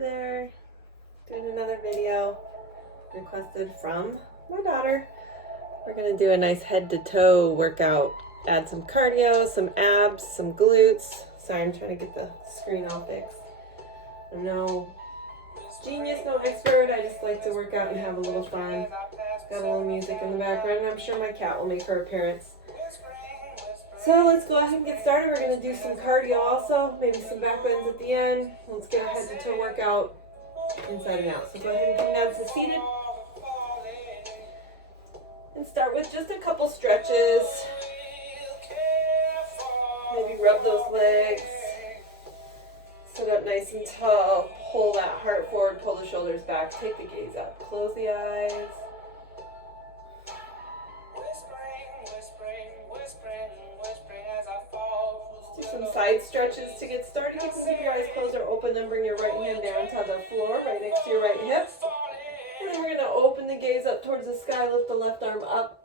there. Doing another video requested from my daughter. We're going to do a nice head to toe workout. Add some cardio, some abs, some glutes. Sorry, I'm trying to get the screen all fixed. I'm no genius, no expert. I just like to work out and have a little fun. Got a little music in the background, and I'm sure my cat will make her appearance. So let's go ahead and get started. We're going to do some cardio also, maybe some back bends at the end. Let's get a head to toe workout inside and out. So go ahead and come down to seated. And start with just a couple stretches. Maybe rub those legs. Sit up nice and tall. Pull that heart forward, pull the shoulders back. Take the gaze up. Close the eyes. Do some side stretches to get started. You can keep your eyes closed or open, then bring your right hand down to the floor, right next to your right hip. And then we're going to open the gaze up towards the sky, lift the left arm up.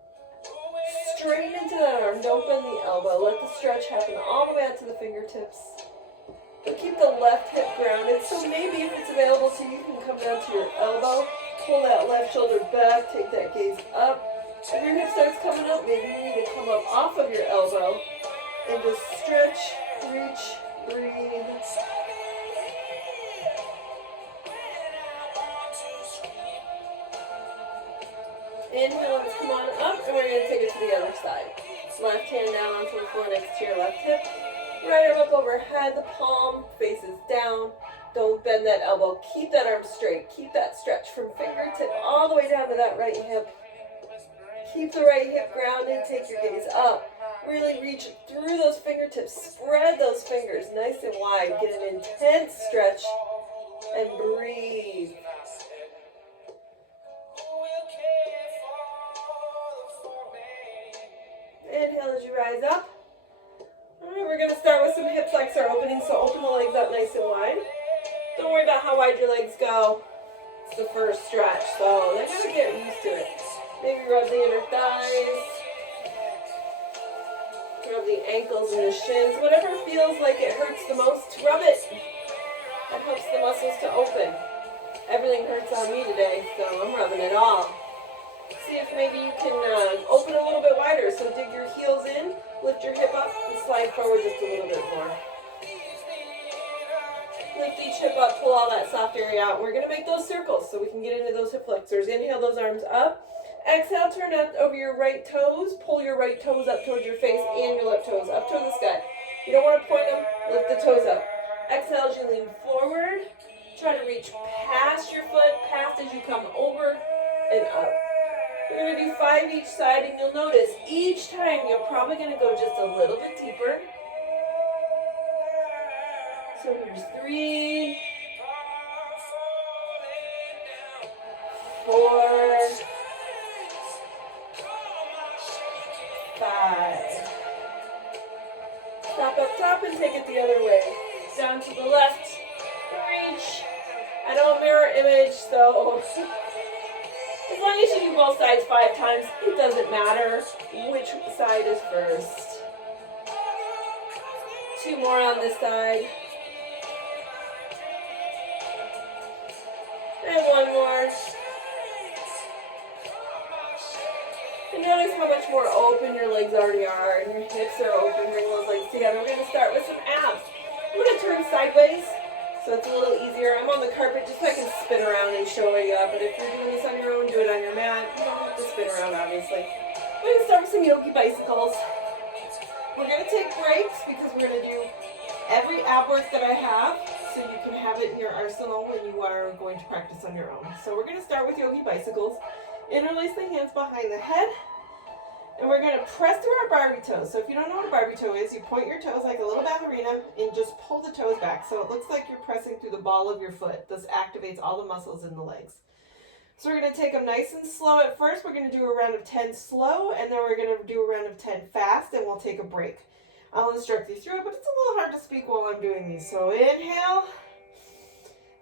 Straighten into that arm, don't bend the elbow. Let the stretch happen all the way out to the fingertips. But keep the left hip grounded, so maybe if it's available to you, you can come down to your elbow. Pull that left shoulder back, take that gaze up. If your hip starts coming up, maybe you need to come up off of your elbow. And just stretch, reach, breathe. Inhale, let's come on up, and we're going to take it to the other side. Left hand down onto the floor next to your left hip. Right arm up overhead, the palm faces down. Don't bend that elbow. Keep that arm straight. Keep that stretch from fingertip all the way down to that right hip. Keep the right hip grounded. Take your gaze up. Really reach through those fingertips. Spread those fingers nice and wide. Get an intense stretch and breathe. Inhale as you rise up. All right, we're going to start with some hip flexor opening, so open the legs up nice and wide. Don't worry about how wide your legs go. It's the first stretch, so they're going to get used to it. Maybe rub the inner thighs. Rub the ankles and the shins. Whatever feels like it hurts the most, rub it. That helps the muscles to open. Everything hurts on me today, so I'm rubbing it all. See if maybe you can open a little bit wider. So dig your heels in, lift your hip up, and slide forward just a little bit more. Lift each hip up, pull all that soft area out. We're going to make those circles so we can get into those hip flexors. Inhale those arms up. Exhale, turn out over your right toes. Pull your right toes up towards your face and your left toes up towards the sky. You don't want to point them, lift the toes up. Exhale as you lean forward. Try to reach past your foot, past as you come over and up. We're going to do 5 each side, and you'll notice each time you're probably going to go just a little bit deeper. So here's 3, 4, 5. Stop up top and take it the other way. Down to the left. Reach. I know a mirror image, so as long as you do both sides 5 times, it doesn't matter which side is first. 2 more on this side. And 1 more. And notice how much more open your legs already are, and your hips are open. Bring those legs together. We're going to start with some abs. I'm going to turn sideways, so it's a little easier. I'm on the carpet just so I can spin around and show you up. But if you're doing this on your own, do it on your mat. You don't have to spin around, obviously. We're going to start with some yogi bicycles. We're going to take breaks because we're going to do every ab work that I have, so you can have it in your arsenal when you are going to practice on your own. So we're going to start with yogi bicycles. Interlace the hands behind the head. And we're going to press through our Barbie toes. So if you don't know what a Barbie toe is, you point your toes like a little ballerina and just pull the toes back. So it looks like you're pressing through the ball of your foot. This activates all the muscles in the legs. So we're going to take them nice and slow at first. We're going to do a round of 10 slow, and then we're going to do a round of 10 fast, and we'll take a break. I'll instruct you through it, but it's a little hard to speak while I'm doing these. So inhale.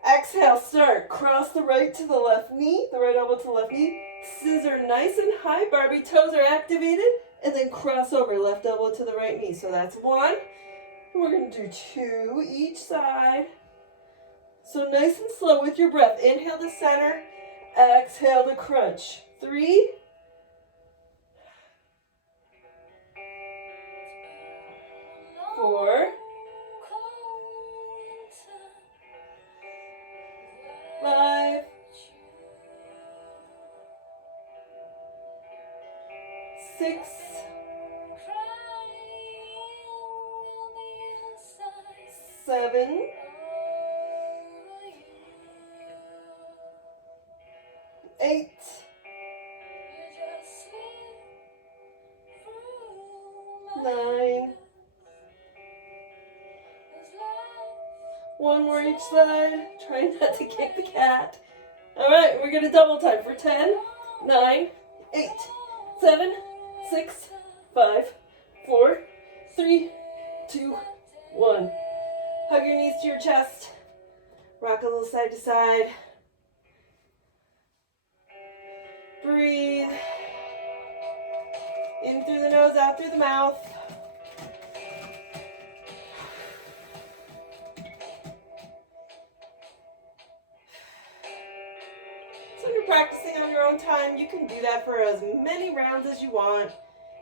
Exhale, start. Cross the right to the left knee, the right elbow to the left knee. Scissor nice and high. Barbie toes are activated. And then cross over, left elbow to the right knee. So that's 1. We're going to do 2 each side. So nice and slow with your breath. Inhale to center, exhale to crunch. 3, 4, 5, 6, 7, 8, 9. One more each side. Try not to kick the cat. All right, we're going to double time for 10, 9, 8, 7, 6, 5, 4, 3, 2, 1. Hug your knees to your chest. Rock a little side to side. Breathe. In through the nose, out through the mouth. So you're practicing on your own time. You can do that for as many rounds as you want.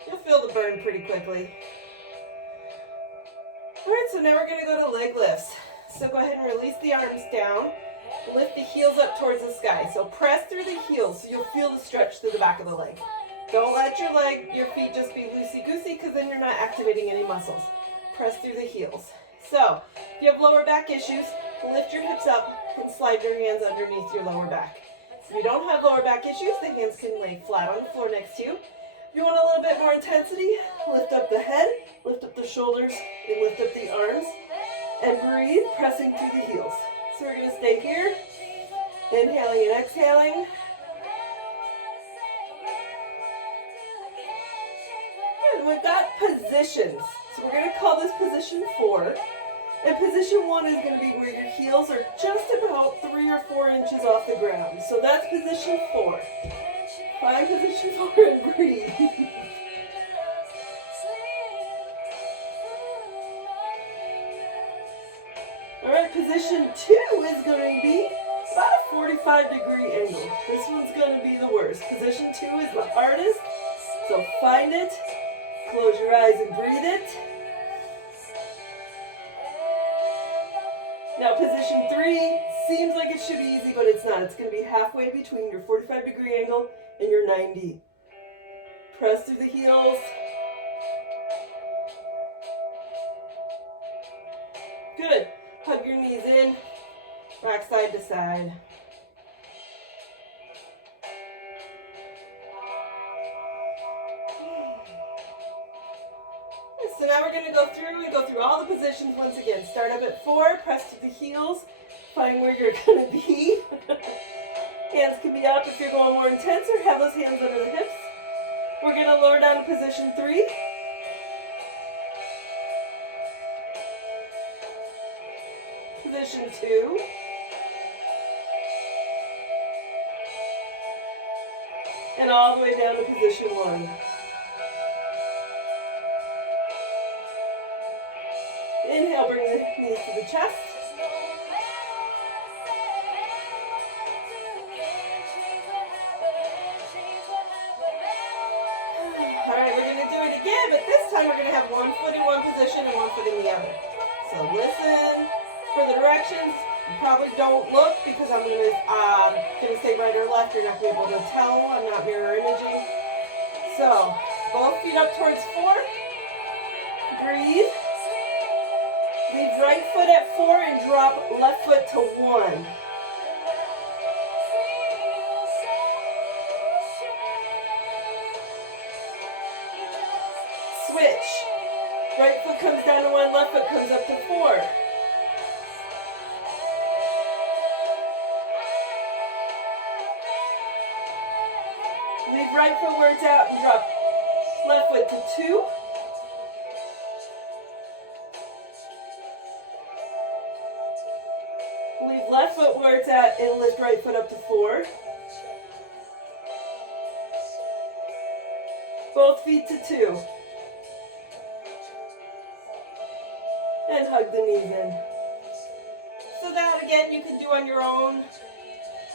You'll feel the burn pretty quickly. All right, so now we're going to go to leg lifts. So go ahead and release the arms down. Lift the heels up towards the sky. So press through the heels so you'll feel the stretch through the back of the leg. Don't let your feet just be loosey-goosey because then you're not activating any muscles. Press through the heels. So if you have lower back issues, lift your hips up and slide your hands underneath your lower back. If you don't have lower back issues, the hands can lay flat on the floor next to you. If you want a little bit more intensity, lift up the head, lift up the shoulders, and lift up the arms. And breathe, pressing through the heels. So we're going to stay here, inhaling and exhaling. And we've got positions. So we're going to call this position 4. And position 1 is going to be where your heels are just about 3 or 4 inches off the ground. So that's position 4. Find position 4 and breathe. All right, position 2 is going to be about a 45-degree angle. This one's going to be the worst. Position 2 is the hardest. So find it, close your eyes and breathe it. Now position 3 seems like it should be easy, but it's not. It's going to be halfway between your 45-degree angle and your 90. Press through the heels. Good. Hug your knees in. Rock side to side. So now we're going to go through all the positions once again. Start up at 4, press to the heels, find where you're going to be. Hands can be up if you're going more intense, or have those hands under the hips. We're going to lower down to position 3. Position 2. And all the way down to position 1. Inhale, bring the knees to the chest. All right, we're going to do it again, but this time we're going to have one foot in one position and one foot in the other. So listen for the directions. You probably don't look because I'm going to say right or left. You're not going to be able to tell. I'm not mirror imaging. So both feet up towards 4. Breathe. Leave right foot at 4 and drop left foot to 1. Switch. Right foot comes down to 1, left foot comes up to 4. Leave right foot where it's at and drop left foot to 2. Leave left foot where it's at and lift right foot up to 4. Both feet to 2. And hug the knees in. So that that again you can do on your own. You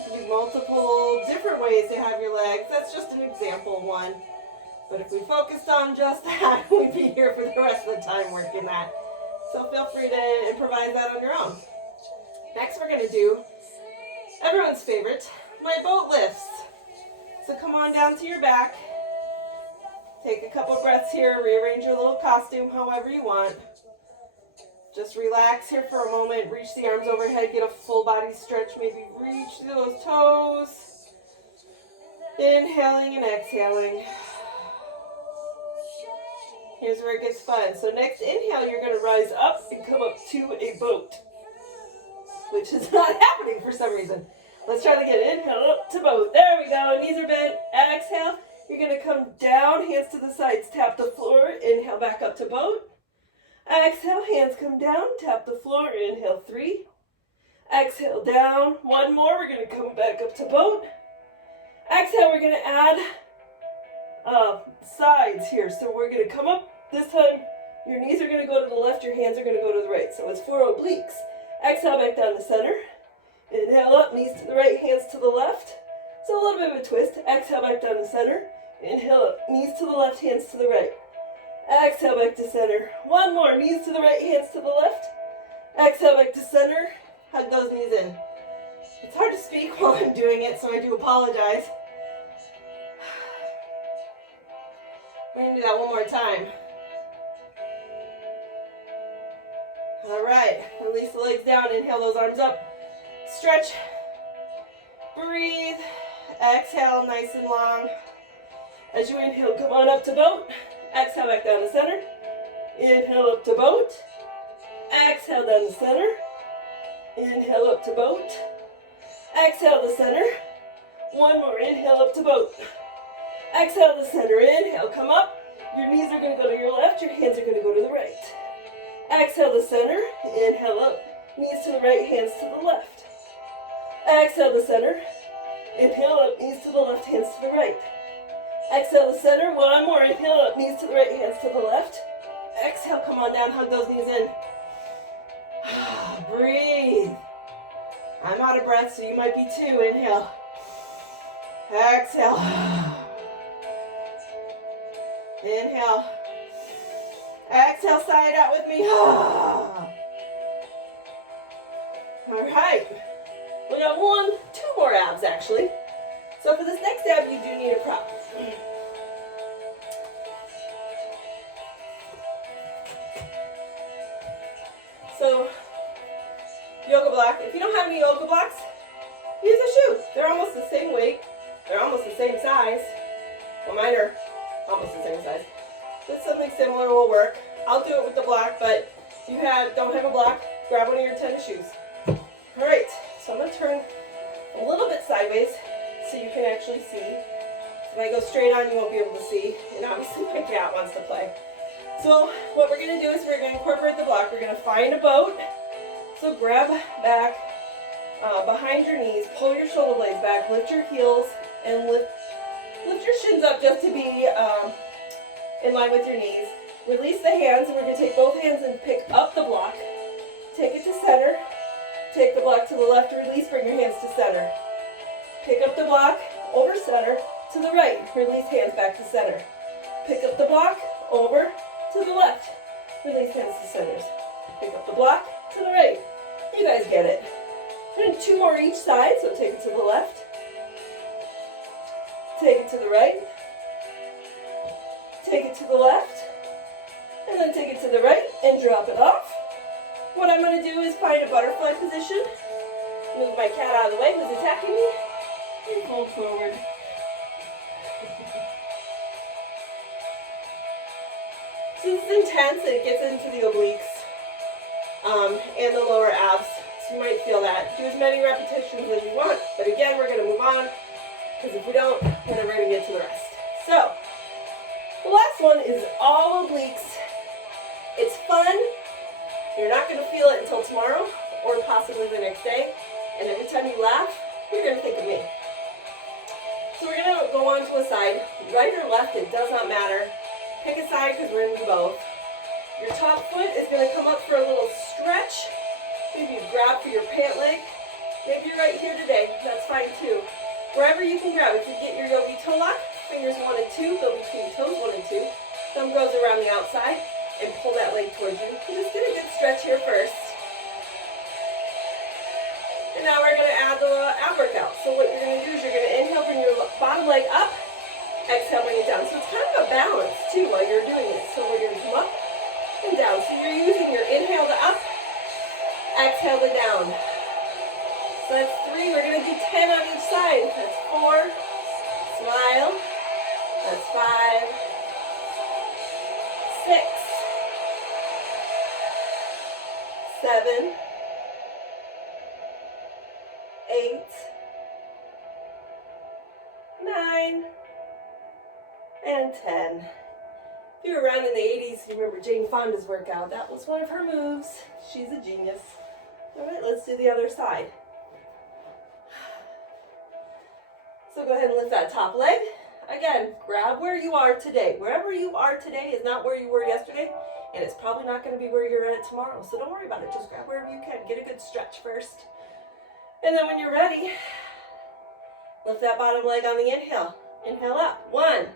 can do multiple different ways to have your legs. That's just an example one. But if we focused on just that, we'd be here for the rest of the time working that. So feel free to improvise that on your own. Next we're going to do everyone's favorite, my boat lifts. So come on down to your back. Take a couple breaths here, rearrange your little costume however you want. Just relax here for a moment, reach the arms overhead, get a full body stretch, maybe reach through those toes. Inhaling and exhaling. Here's where it gets fun. So next inhale, you're going to rise up and come up to a boat, which is not happening for some reason. Let's try to get inhale up to boat. There we go. Knees are bent. Exhale. You're going to come down, hands to the sides, tap the floor. Inhale back up to boat. Exhale, hands come down, tap the floor. Inhale 3. Exhale down. One more. We're going to come back up to boat. Exhale, we're going to add sides here. So we're going to come up. This time, your knees are going to go to the left, your hands are going to go to the right. So it's 4 obliques. Exhale back down to center. Inhale up, knees to the right, hands to the left. So a little bit of a twist. Exhale back down to center. Inhale up, knees to the left, hands to the right. Exhale back to center. One more, knees to the right, hands to the left. Exhale back to center. Hug those knees in. It's hard to speak while I'm doing it, so I do apologize. We're going to do that one more time. All right, release the legs down, inhale those arms up. Stretch, breathe, exhale nice and long. As you inhale, come on up to boat. Exhale back down to center. Inhale up to boat. Exhale down to center. Inhale up to boat. Exhale to center. One more, inhale up to boat. Exhale to center, inhale, come up. Your knees are going to go to your left, your hands are going to go to the right. Exhale to center, inhale up. Knees to the right, hands to the left. Exhale to center. Inhale up, knees to the left, hands to the right. Exhale to center. One more. Inhale up, knees to the right, hands to the left. Exhale, come on down, hug those knees in. Breathe. I'm out of breath, so you might be too. Inhale. Exhale. Inhale. Exhale, sigh it out with me. All right. We got 2 more abs actually. So for this next ab, you do need a prop. So, yoga block. If you don't have any yoga blocks, use a shoe. They're almost the same weight. They're almost the same size. Well, mine are almost the same size. But something similar will work. I'll do it with the block, but if you don't have a block, grab one of your tennis shoes. All right, so I'm going to turn a little bit sideways so you can actually see. If I go straight on, you won't be able to see. And obviously my cat wants to play. So what we're going to do is we're going to incorporate the block. We're going to find a boat. So grab back behind your knees, pull your shoulder blades back, lift your heels, and lift your shins up just to be in line with your knees. Release the hands, and we're going to take both hands and pick up the block. Take it to center. Take the block to the left, release, bring your hands to center. Pick up the block, over center, to the right, release hands back to center. Pick up the block, over, to the left, release hands to center. Pick up the block, to the right. You guys get it. We're going to do 2 more each side, so take it to the left. Take it to the right. Take it to the left. And then take it to the right and drop it off. What I'm going to do is find a butterfly position. Move my cat out of the way who's attacking me. And fold forward. So this is intense. It gets into the obliques and the lower abs. So you might feel that. Do as many repetitions as you want. But again, we're going to move on. Because if we don't, we're never going to get to the rest. So, the last one is all obliques. It's fun. You're not going to feel it until tomorrow or possibly the next day. And every time you laugh, you're going to think of me. So we're going to go on to a side. Right or left, it does not matter. Pick a side because we're going to do both. Your top foot is going to come up for a little stretch. Maybe you grab for your pant leg. Maybe you're right here today. That's fine too. Wherever you can grab. If you get your yogi toe lock, fingers 1 and 2, go between toes 1 and 2. Thumb goes around the outside and pull that leg towards you. Just get a good stretch here first. And now we're going to add the ab workout. So what you're going to do is you're going to inhale, bring your bottom leg up. Exhale, bring it down. So it's kind of a balance too while you're doing it. So we're going to come up and down. So you're using your inhale to up, exhale to down. So that's 3. We're going to do 10 on each side. That's 4. Smile. That's 5. 6. 7. 8. 9. And 10. If you were around in the 80s, you remember Jane Fonda's workout. That was one of her moves. She's a genius. All right, let's do the other side. So go ahead and lift that top leg. Again, grab where you are today. Wherever you are today is not where you were yesterday, and it's probably not going to be where you're at tomorrow. So don't worry about it. Just grab wherever you can. Get a good stretch first. And then when you're ready, lift that bottom leg on the inhale. Inhale up. 1,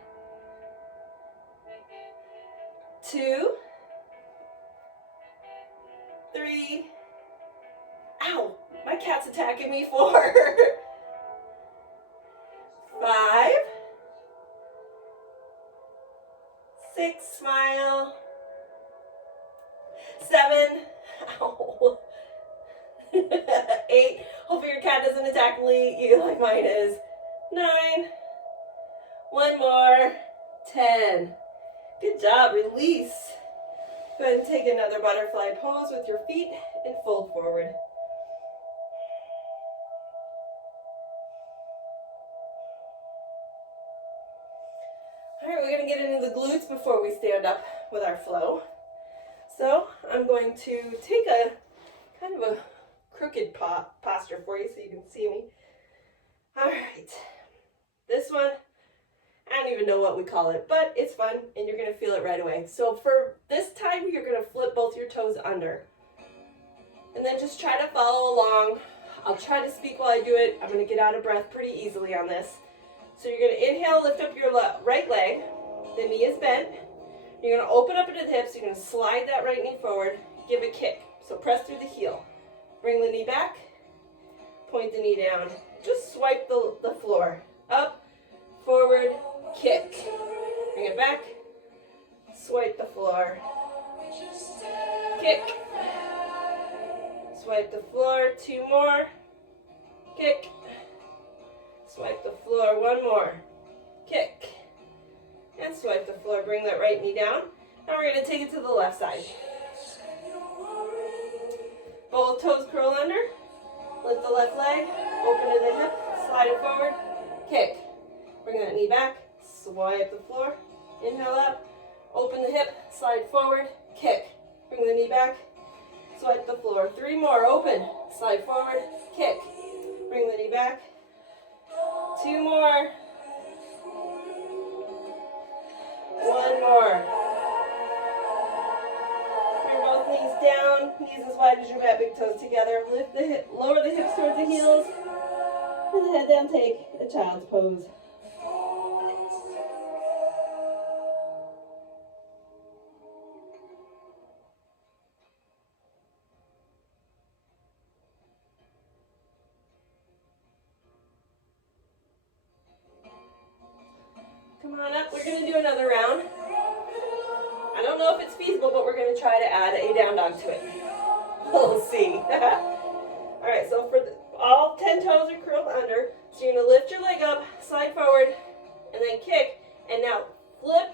2, 3. Ow, my cat's attacking me. 4, 5, 6, smile. 7, ow. 8, hopefully your cat doesn't attack you like mine is. 9, 1 more. 10. Good job, release. Go ahead and take another butterfly pose with your feet and fold forward. All right, we're going to get into the glutes before we stand up with our flow. So I'm going to take a kind of a crooked posture for you so you can see me. All right, this one, I don't even know what we call it, but it's fun and you're going to feel it right away. So for this time, you're going to flip both your toes under. And then just try to follow along. I'll try to speak while I do it. I'm going to get out of breath pretty easily on this. So you're going to inhale, lift up your right leg. The knee is bent. You're going to open up into the hips. You're going to slide that right knee forward. Give a kick. So press through the heel. Bring the knee back. Point the knee down. Just swipe the floor. Up, forward, kick. Bring it back. Swipe the floor. Kick. Swipe the floor. 2 more. Kick. Swipe the floor. 1 more. Kick. And swipe the floor. Bring that right knee down. Now we're going to take it to the left side. Both toes curl under. Lift the left leg. Open to the hip. Slide it forward. Kick. Bring that knee back. Swipe the floor. Inhale up. Open the hip. Slide forward. Kick. Bring the knee back. Swipe the floor. 3 more. Open. Slide forward. Kick. Bring the knee back. 2 more. 1 more. Bring both knees down. Knees as wide as your mat. Big toes together. Lift the hip. Lower the hips towards the heels. And the head down. Take a child's pose. Come on up. We're going to do another round. I don't know if it's feasible, but we're going to try to add a down dog to it. We'll see. All right, so for all 10 toes are curled under. So you're going to lift your leg up, slide forward, and then kick. And now flip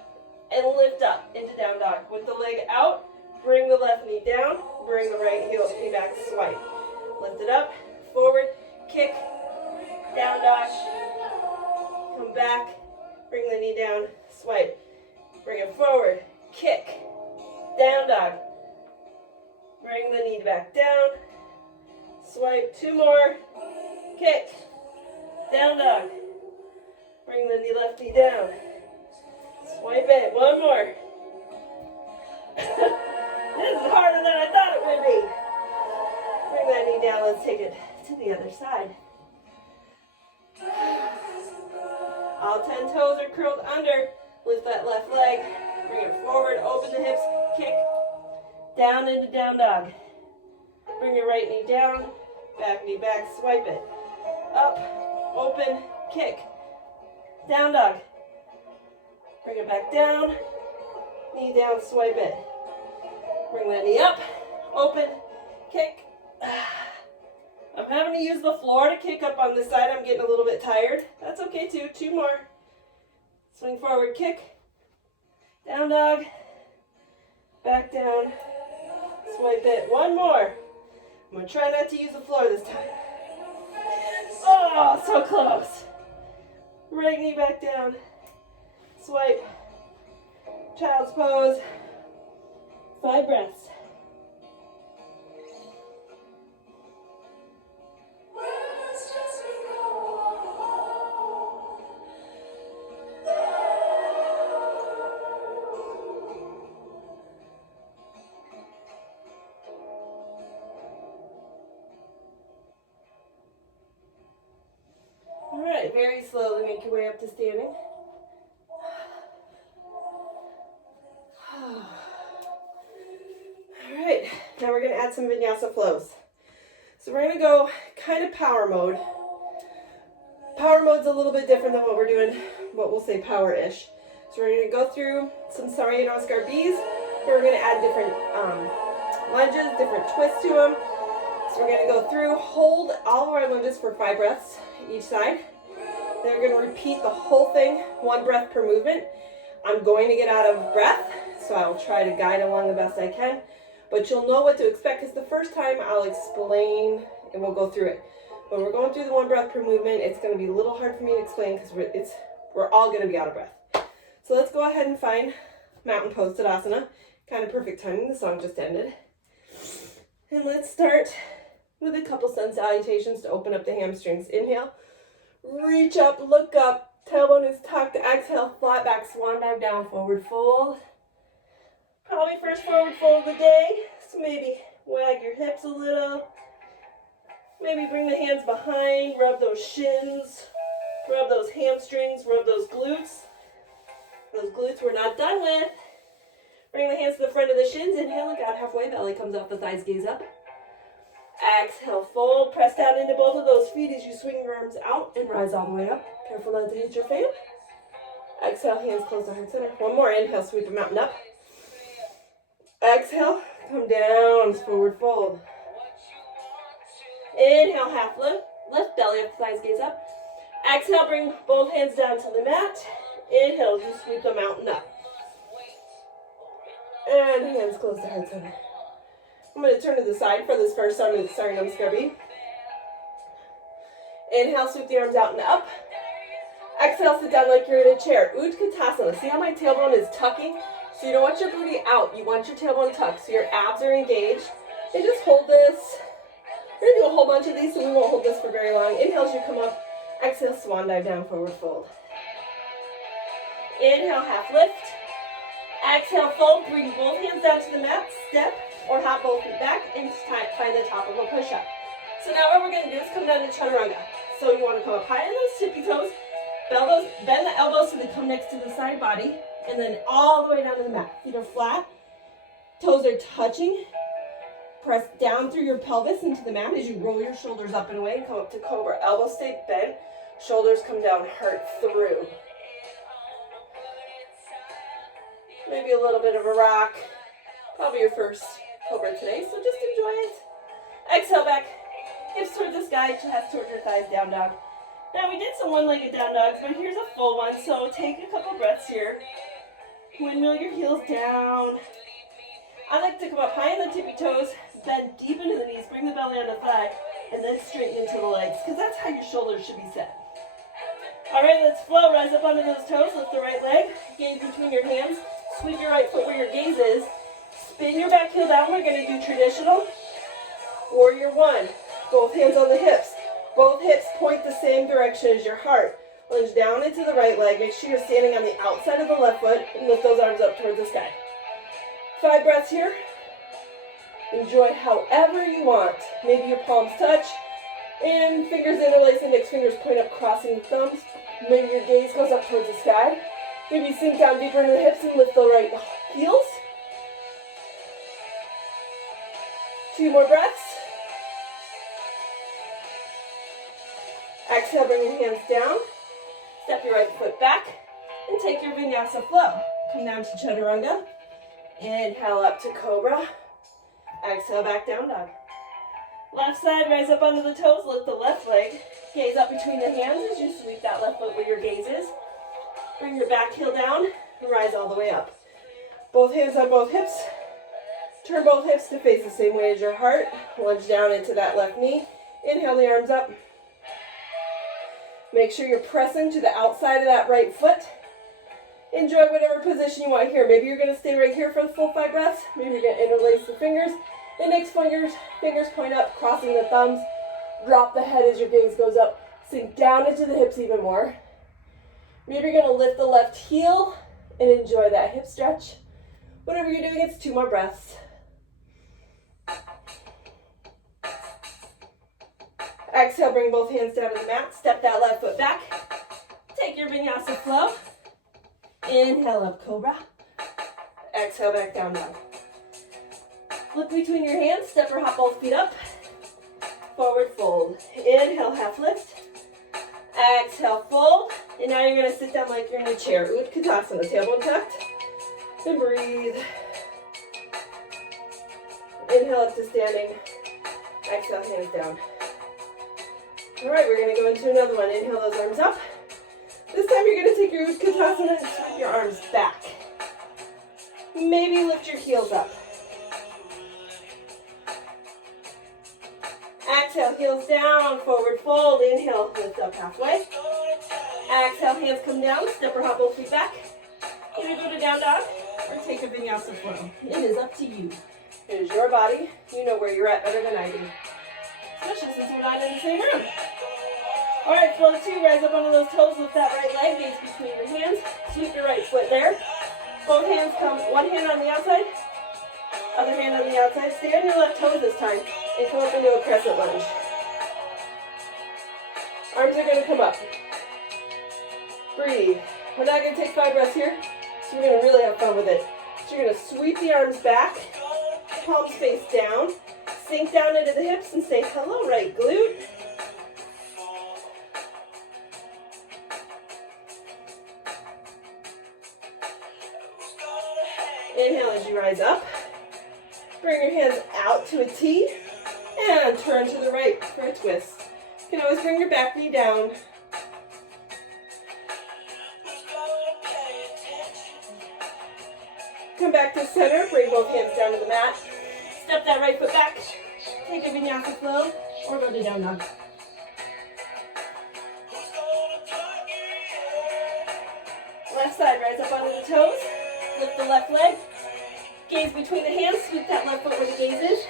and lift up into down dog. With the leg out, bring the left knee down, bring the right knee back, swipe. Lift it up, forward, kick, down dog, come back. Bring the knee down, swipe. Bring it forward, kick, down dog. Bring the knee back down, swipe. 2 more, kick, down dog. Bring the left knee down, swipe it. 1 more. This is harder than I thought it would be. Bring Bring that knee down. Let's take it to the other side. All 10 toes are curled under. Lift that left leg. Bring it forward. Open the hips. Kick. Down into down dog. Bring your right knee down. Back knee back. Swipe it. Up. Open. Kick. Down dog. Bring it back down. Knee down. Swipe it. Bring that knee up. Open. Kick. I'm having to use the floor to kick up on this side. I'm getting a little bit tired. That's okay too. 2 more. Swing forward, kick. Down dog. Back down. Swipe it. 1 more. I'm going to try not to use the floor this time. Oh, so close. Right knee back down. Swipe. Child's pose. 5 breaths. Very slowly make your way up to standing. All right, now we're going to add some vinyasa flows. So we're going to go kind of power mode. Power mode's a little bit different than what we're doing, what we'll say power-ish. So we're going to go through some Sarya Namaskar Bs, where we're going to add different lunges, different twists to them. So we're going to go through, hold all of our lunges for 5 breaths each side. Then we're going to repeat the whole thing, 1 breath per movement. I'm going to get out of breath, so I'll try to guide along the best I can. But you'll know what to expect, because the first time I'll explain and we'll go through it. When we're going through the 1 breath per movement, it's going to be a little hard for me to explain because we're all going to be out of breath. So let's go ahead and find Mountain Pose Tadasana. Kind of perfect timing, the song just ended. And let's start with a couple sun salutations to open up the hamstrings. Inhale. Reach up, look up, tailbone is tucked, exhale, flat back, swan dive down, forward fold. Probably first forward fold of the day, so maybe wag your hips a little. Maybe bring the hands behind, rub those shins, rub those hamstrings, rub those glutes. Those glutes we're not done with. Bring the hands to the front of the shins, inhale, look out halfway, belly comes off the thighs, gaze up. Exhale, fold, press down into both of those feet as you swing your arms out and rise all the way up. Careful not to hit your fan. Exhale, hands close to heart center. 1 more, inhale, sweep the mountain up. Exhale, come down, forward fold. Inhale, half lift, belly up, thighs gaze up. Exhale, bring both hands down to the mat. Inhale, you sweep the mountain up. And hands close to heart center. I'm going to turn to the side for this first Sarya Namaskar B. Inhale, sweep the arms out and up. Exhale, sit down like you're in a chair. Utkatasana. See how my tailbone is tucking? So you don't want your booty out. You want your tailbone tucked. So your abs are engaged. And just hold this. We're going to do a whole bunch of these, so we won't hold this for very long. Inhale as you come up. Exhale, swan dive down, forward fold. Inhale, half lift. Exhale, fold. Bring both hands down to the mat. Step. Or hop both feet back and find the top of a push-up. So now what we're going to do is come down to chaturanga. So you want to come up high on those tippy toes, bend the elbows so they come next to the side body, and then all the way down to the mat. Feet are flat, toes are touching. Press down through your pelvis into the mat as you roll your shoulders up and away and come up to cobra. Elbows stay bent, shoulders come down, heart through. Maybe a little bit of a rock. Probably your first cobra today, so just enjoy it. Exhale back, hips towards the sky, chest towards your thighs, down dog. Now we did some one-legged down dogs, but here's a full one, so take a couple breaths here. Windmill your heels down. I like to come up high on the tippy toes, bend deep into the knees, bring the belly on the thigh, and then straighten into the legs, because that's how your shoulders should be set. All right, let's flow. Rise up onto those toes, lift the right leg, gaze between your hands, sweep your right foot where your gaze is. Spin your back heel down. We're going to do traditional warrior 1. Both hands on the hips. Both hips point the same direction as your heart. Lunge down into the right leg. Make sure you're standing on the outside of the left foot and lift those arms up towards the sky. 5 breaths here. Enjoy however you want. Maybe your palms touch and fingers interlace, index fingers point up, crossing the thumbs. Maybe your gaze goes up towards the sky. Maybe sink down deeper into the hips and lift the right heels. 2 more breaths. Exhale, bring your hands down. Step your right foot back and take your vinyasa flow. Come down to chaturanga. Inhale up to cobra. Exhale, back down dog. Left side, rise up onto the toes, lift the left leg. Gaze up between the hands as you sweep that left foot where your gaze is. Bring your back heel down and rise all the way up. Both hands on both hips. Turn both hips to face the same way as your heart. Lunge down into that left knee. Inhale the arms up. Make sure you're pressing to the outside of that right foot. Enjoy whatever position you want here. Maybe you're going to stay right here for the full 5 breaths. Maybe you're going to interlace the fingers. Index fingers point up, crossing the thumbs. Drop the head as your gaze goes up. Sink down into the hips even more. Maybe you're going to lift the left heel and enjoy that hip stretch. Whatever you're doing, it's 2 more breaths. Exhale, bring both hands down to the mat. Step that left foot back. Take your vinyasa flow. Inhale up, cobra. Exhale, back down dog. Look between your hands. Step or hop both feet up. Forward fold. Inhale, half lift. Exhale, fold. And now you're going to sit down like you're in a chair. Utkatasana, tailbone tucked. And breathe. Inhale up to standing. Exhale, hands down. All right, we're going to go into another one. Inhale those arms up. This time you're going to take your Utkatasana and sweep your arms back. Maybe lift your heels up. Exhale, heels down, forward fold. Inhale, lift up halfway. Exhale, hands come down. Step or hop both feet back. Either go to down dog or take a vinyasa flow. It is up to you. It is your body. You know where you're at better than I do. Especially since we're not in the same room. All right, flow 2. Rise up onto those toes. Lift that right leg. Gaze between your hands. Sweep your right foot there. Both hands come. One hand on the outside. Other hand on the outside. Stay on your left toes this time. And come up into a crescent lunge. Arms are going to come up. Breathe. We're not going to take 5 breaths here. So we're going to really have fun with it. So you're going to sweep the arms back. Palms face down. Sink down into the hips and say, hello, right glute. Inhale as you rise up. Bring your hands out to a T and turn to the right for a twist. You can always bring your back knee down. Come back to center. Bring both hands down to the mat. Step that right foot back. Take a vinyasa flow or go to down dog. Left side, rise up onto the toes. Lift the left leg. Gaze between the hands. Sweep that left foot where the gaze is.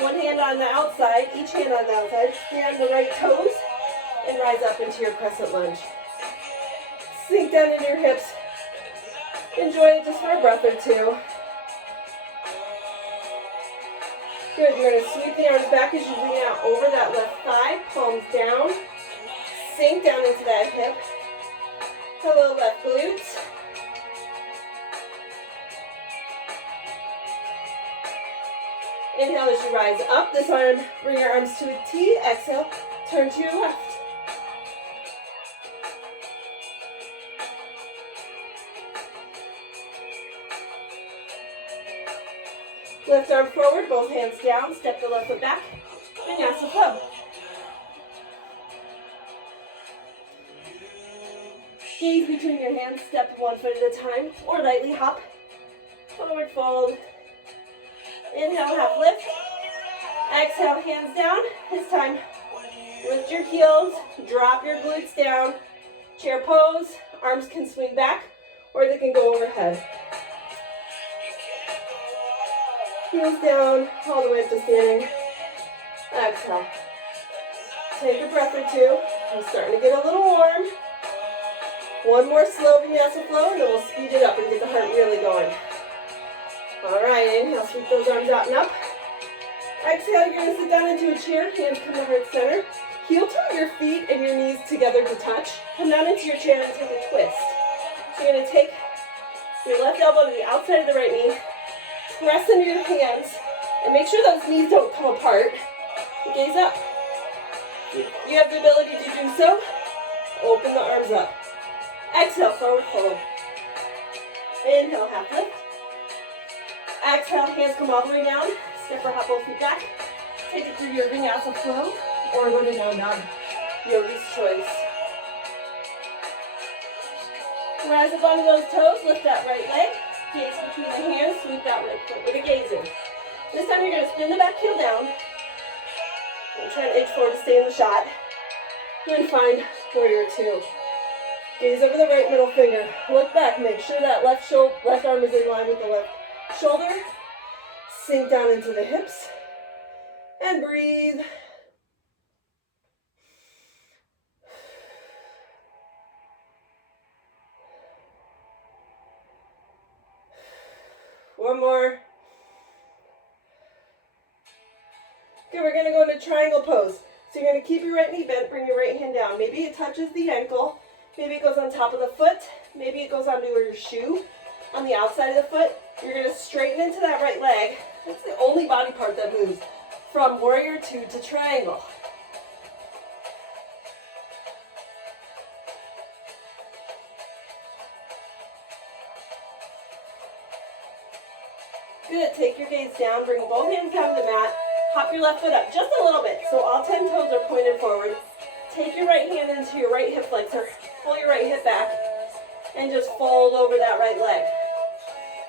One hand on the outside, each hand on the outside. Stay on the right toes and rise up into your crescent lunge. Sink down into your hips. Enjoy it just for a breath or 2. Good, you're going to sweep the arms back as you lean out over that left thigh, palms down. Sink down into that hip. Hello, left glutes. Inhale as you rise up this arm. Bring your arms to a T. Exhale, turn to your left. Left arm forward, both hands down. Step the left foot back. Vinyasa flow. Gaze between your hands. Step one foot at a time or lightly hop. Forward fold. Inhale, half lift. Exhale, hands down. This time, lift your heels. Drop your glutes down. Chair pose. Arms can swing back or they can go overhead. Heels down, all the way up to standing. Exhale. Take a breath or 2. I'm starting to get a little warm. One more slow vinyasa flow, and then we'll speed it up and get the heart really going. All right, inhale, sweep those arms out and up. Exhale, you're going to sit down into a chair. Hands come over at center. Heel toe your feet and your knees together to touch. Come down into your chair and take a twist. So you're going to take your left elbow to the outside of the right knee. Press into your hands. And make sure those knees don't come apart. Gaze up. You have the ability to do so. Open the arms up. Exhale, forward fold. Inhale, half lift. Exhale, hands come all the way down. Step or hop both feet back. Take it through your vinyasa flow or go to down dog. Yogi's choice. Rise up onto those toes. Lift that right leg. Gaze between the hands. Sweep that right foot with a gaze in. This time you're going to spin the back heel down. And try to inch forward to stay in the shot. And find warrior two. Gaze over the right middle finger. Look back. Make sure that left arm is in line with the left shoulder. Sink down into the hips. And breathe. One more. Okay, we're going to go into triangle pose. So you're going to keep your right knee bent, bring your right hand down. Maybe it touches the ankle. Maybe it goes on top of the foot. Maybe it goes onto your shoe on the outside of the foot. You're going to straighten into that right leg. That's the only body part that moves from warrior two to triangle. Good. Take your gaze down. Bring both hands down to the mat. Hop your left foot up just a little bit. So all 10 toes are pointed forward. Take your right hand into your right hip flexor. Pull your right hip back. And just fold over that right leg.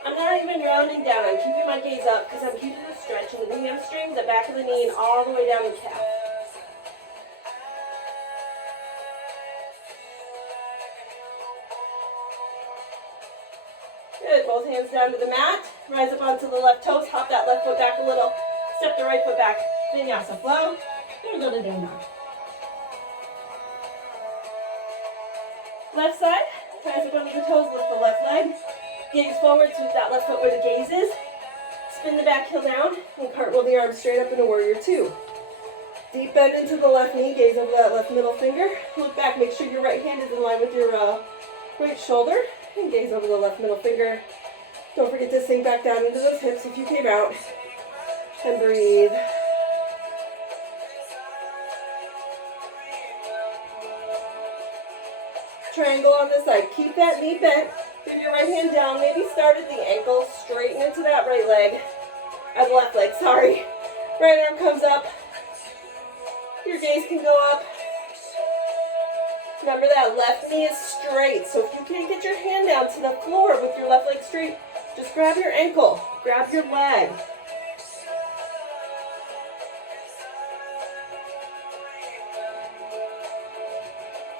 I'm not even rounding down. I'm keeping my gaze up because I'm keeping the stretch in the hamstring, the back of the knee, and all the way down the calf. Good. Both hands down to the mat. Rise up onto the left toes. Hop that left foot back a little. Step the right foot back. Vinyasa flow. And go to down dog. Left side. Rise up onto the toes. Lift the left leg. Gaze forward. Sweep that left foot where the gaze is. Spin the back heel down. And cartwheel the arms straight up into warrior two. Deep bend into the left knee. Gaze over that left middle finger. Look back. Make sure your right hand is in line with your right shoulder. And gaze over the left middle finger. Don't forget to sink back down into those hips if you came out. And breathe. Triangle on this side. Keep that knee bent. Bring your right hand down. Maybe start at the ankle. Straighten into that right leg. Left leg, sorry. Right arm comes up. Your gaze can go up. Remember that left knee is straight. So if you can't get your hand down to the floor with your left leg straight, just grab your ankle. Grab your leg.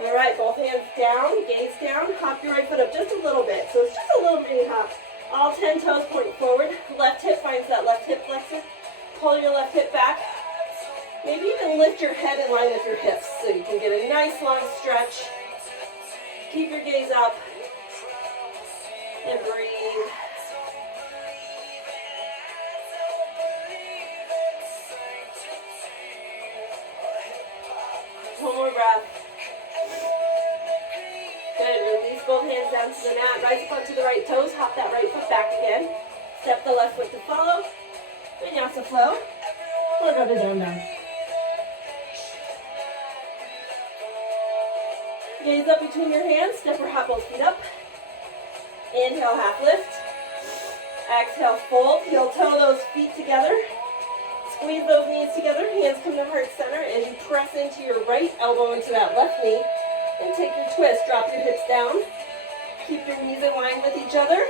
All right, both hands down, gaze down, hop your right foot up just a little bit. So it's just a little mini hop. All 10 toes point forward. Left hip finds that left hip flexor. Pull your left hip back. Maybe even lift your head in line with your hips so you can get a nice long stretch. Keep your gaze up and breathe. One more breath. Good. Release both hands down to the mat. Rise up onto the right toes. Hop that right foot back again. Step the left foot to follow. Vinyasa flow. Or go to down dog. Gaze up between your hands. Step or hop both feet up. Inhale, half lift. Exhale, fold. Heel toe those feet together. Squeeze those knees together. Hands come to heart center as you press into your right elbow into that left knee. And take your twist. Drop your hips down. Keep your knees in line with each other.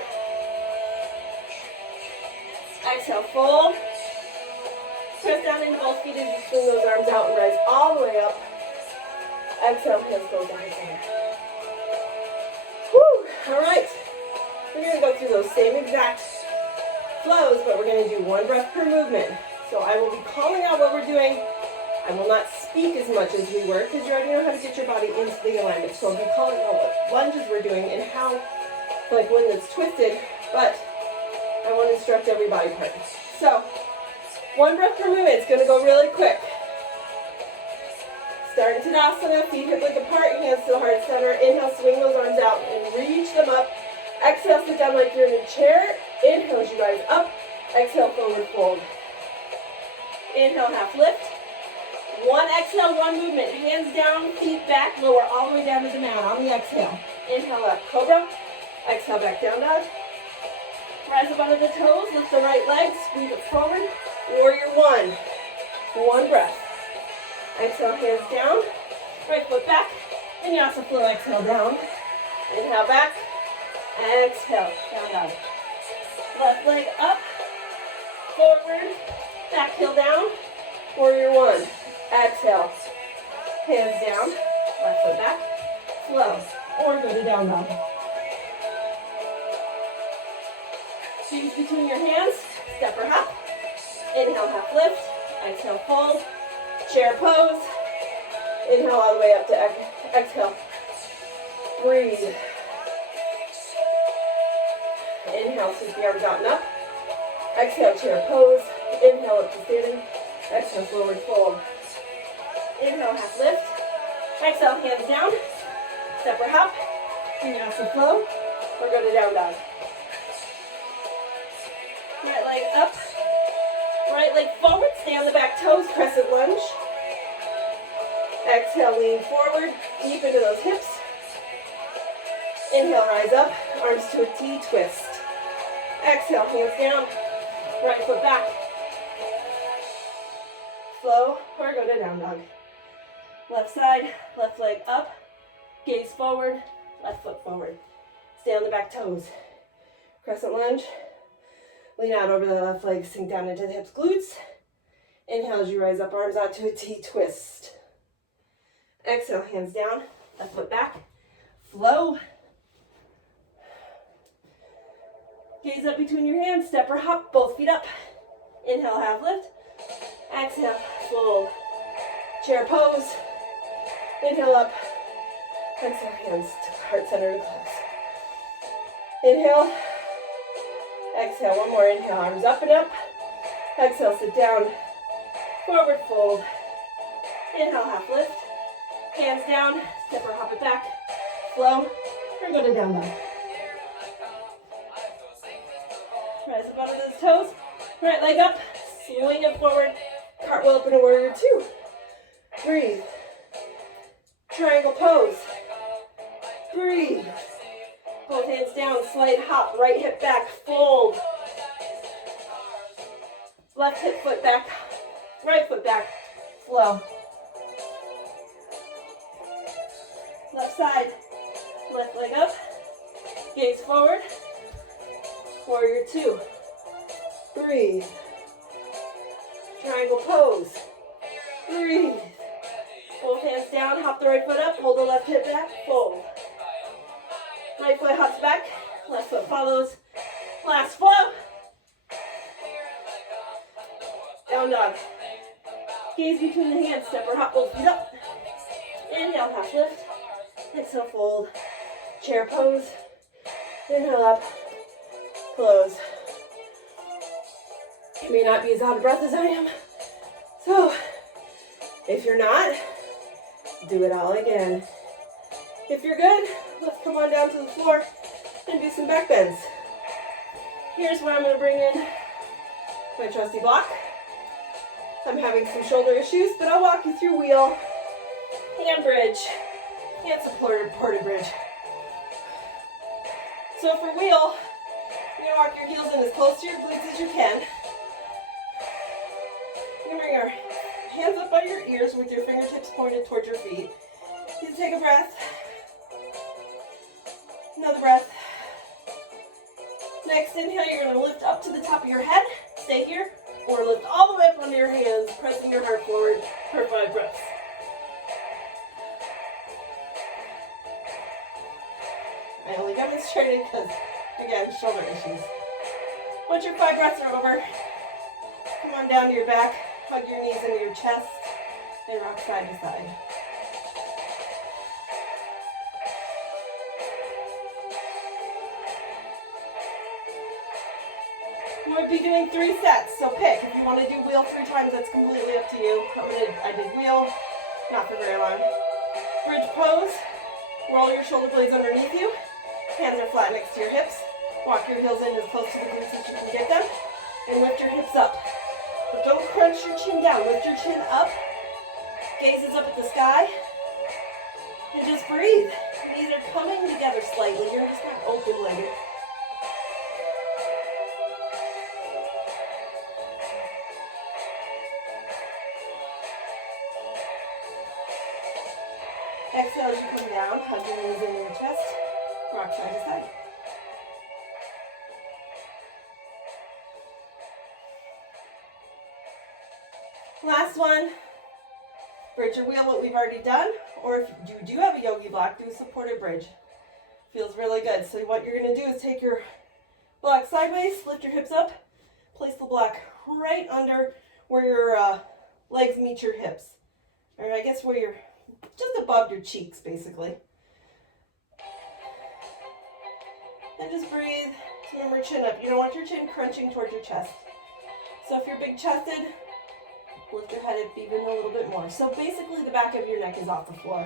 Exhale, fold. Press down into both feet as you swing those arms out and rise all the way up. Exhale, hands go down. Whew. All right. We're going to go through those same exact flows, but we're going to do one breath per movement. So I will be calling out what we're doing. I will not speak as much as we were because you already know how to get your body into the alignment. So I'll be calling out what lunges we're doing and how, like when it's twisted, but I want to instruct every body part. So One breath per movement. It's going to go really quick. Starting Tadasana, feet hip width apart, hands to the heart center. Inhale, swing those arms out and reach them up. Exhale, sit down like you're in a chair. Inhale as you rise up. Exhale, forward fold. Inhale, half lift. One exhale, one movement. Hands down, feet back, lower all the way down to the mat on the exhale. Inhale up, cobra. Exhale, back down dog. Rise up onto the toes, lift the right leg, squeeze it forward. Warrior one. One breath. Exhale, hands down. Right foot back. Vinyasa flow, exhale down. Inhale back. Exhale, down dog. Left leg up. Forward. Back heel down. Warrior one. Exhale. Hands down. Left foot back. Flow. Or go to down dog. Squeeze between your hands. Step or hop. Inhale, half lift. Exhale, fold. Chair pose. Inhale all the way up to exhale. Breathe. Inhale, sweep the arms out and up. Exhale, chair pose. Inhale up to standing. Exhale, forward fold. Inhale, half lift. Exhale, hands down. Step or hop. Vinyasa flow. Or go to down dog. Right leg up. Right leg forward. Stay on the back toes. Crescent lunge. Exhale, lean forward. Deep into those hips. Inhale, rise up. Arms to a T, twist. Exhale, hands down. Right foot back. Flow, or go to down dog. Left side, left leg up. Gaze forward, left foot forward. Stay on the back toes. Crescent lunge. Lean out over the left leg, sink down into the hips, glutes. Inhale as you rise up, arms out to a T, twist. Exhale, hands down, left foot back. Flow. Gaze up between your hands, step or hop, both feet up. Inhale, half lift. Exhale, fold. Chair pose. Inhale up. Exhale, hands to heart center to close. Inhale. Exhale, one more inhale, arms up and up. Exhale, sit down. Forward fold. Inhale, half lift. Hands down, step or hop it back. Flow, or go to down dog. Rise up onto those toes. Right leg up, swing it forward. Cartwheel up into warrior two. Breathe. Triangle pose. Breathe. Both hands down, slight hop, right hip back, fold. Left hip foot back, right foot back, flow. Left side, left leg up, gaze forward, warrior two. Breathe. Triangle pose. Breathe. Both hands down, hop the right foot up, hold the left hip back, fold. Right foot hops back, left foot follows. Last flow. Down dog. Gaze between the hands, step or hop, both feet up. Inhale, half lift. Exhale, fold. Chair pose. Inhale up, close. You may not be as out of breath as I am. So, if you're not, do it all again. If you're good, let's come on down to the floor and do some back bends. Here's where I'm going to bring in my trusty block. I'm having some shoulder issues, but I'll walk you through wheel, hand bridge, and supported bridge. So for wheel, you're going to walk your heels in as close to your glutes as you can. You're going to bring your hands up by your ears with your fingertips pointed towards your feet. You take a breath. Another breath. Next inhale, you're going to lift up to the top of your head. Stay here. Or lift all the way up onto your hands, pressing your heart forward for 5 breaths. I only demonstrated because, again, shoulder issues. Once your 5 breaths are over, come on down to your back, hug your knees into your chest, and rock side to side. We'll be doing 3 sets, so pick. If you want to do wheel 3 times, that's completely up to you. I did wheel, not for very long. Bridge pose. Roll your shoulder blades underneath you. Hands are flat next to your hips. Walk your heels in as close to the glutes as you can get them. And lift your hips up. But don't crunch your chin down. Lift your chin up. Gazes up at the sky. And just breathe. Knees are coming together slightly. You're just not open-legged. Exhale as you come down. Hug your knees into your chest. Rock side to side. Last one. Bridge or wheel, what we've already done. Or if you do have a yogi block, do a supported bridge. Feels really good. So what you're going to do is take your block sideways, lift your hips up, place the block right under where your legs meet your hips. Or I guess where you're just above your cheeks, basically. And just breathe. Remember, chin up. You don't want your chin crunching towards your chest. So if you're big chested, lift your head up even a little bit more. So basically the back of your neck is off the floor.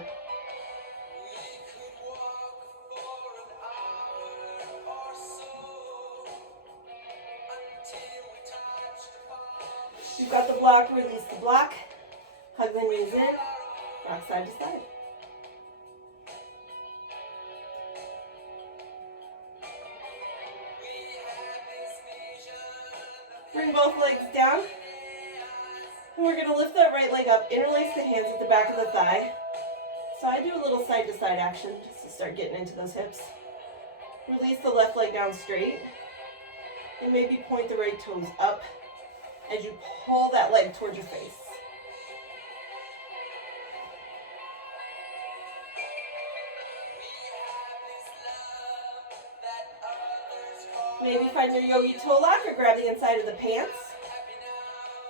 You've got the block, release the block. Hug the knees in. Rock side to side. Bring both legs down. And we're going to lift that right leg up, interlace the hands at the back of the thigh. So I do a little side to side action just to start getting into those hips. Release the left leg down straight. And maybe point the right toes up as you pull that leg towards your face. Maybe find your yogi toe lock or grab the inside of the pants.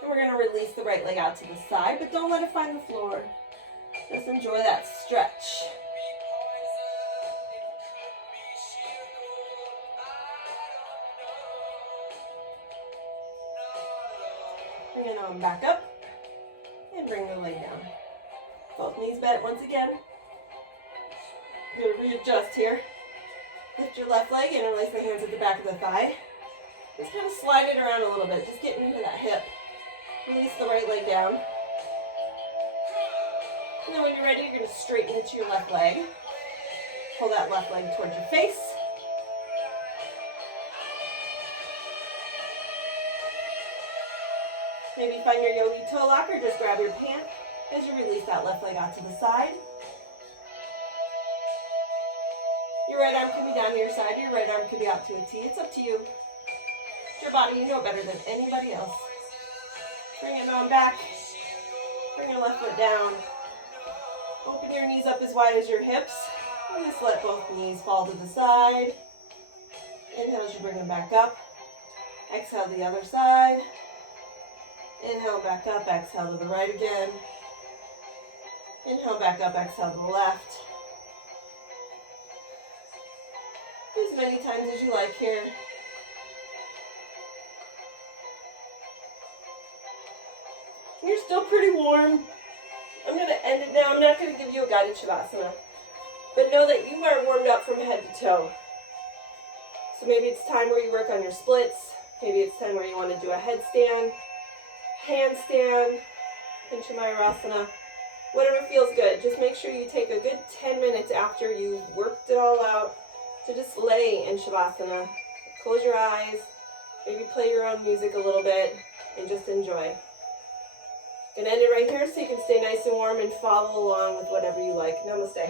And we're going to release the right leg out to the side, but don't let it find the floor. Just enjoy that stretch. Bring it on back up and bring the leg down. Both knees bent once again. You're going to readjust here. Lift your left leg, interlace the hands at the back of the thigh. Just kind of slide it around a little bit, just getting into that hip. Release the right leg down. And then when you're ready, you're going to straighten into your left leg. Pull that left leg towards your face. Maybe find your yogi toe lock or just grab your pant as you release that left leg out to the side. Your right arm can be down to your side, your right arm can be out to a T. It's up to you. It's your body, you know it better than anybody else. Bring it on back. Bring your left foot down. Open your knees up as wide as your hips. And just let both knees fall to the side. Inhale as you bring them back up. Exhale the other side. Inhale back up, exhale to the right again. Inhale back up, exhale to the left. Do as many times as you like here. You're still pretty warm. I'm going to end it now. I'm not going to give you a guided Shavasana. But know that you are warmed up from head to toe. So maybe it's time where you work on your splits. Maybe it's time where you want to do a headstand, handstand, Pincha Mayurasana. Whatever feels good. Just make sure you take a good 10 minutes after you've worked it all out to just lay in Shavasana. Close your eyes. Maybe play your own music a little bit and just enjoy. Gonna end it right here so you can stay nice and warm and follow along with whatever you like. Namaste.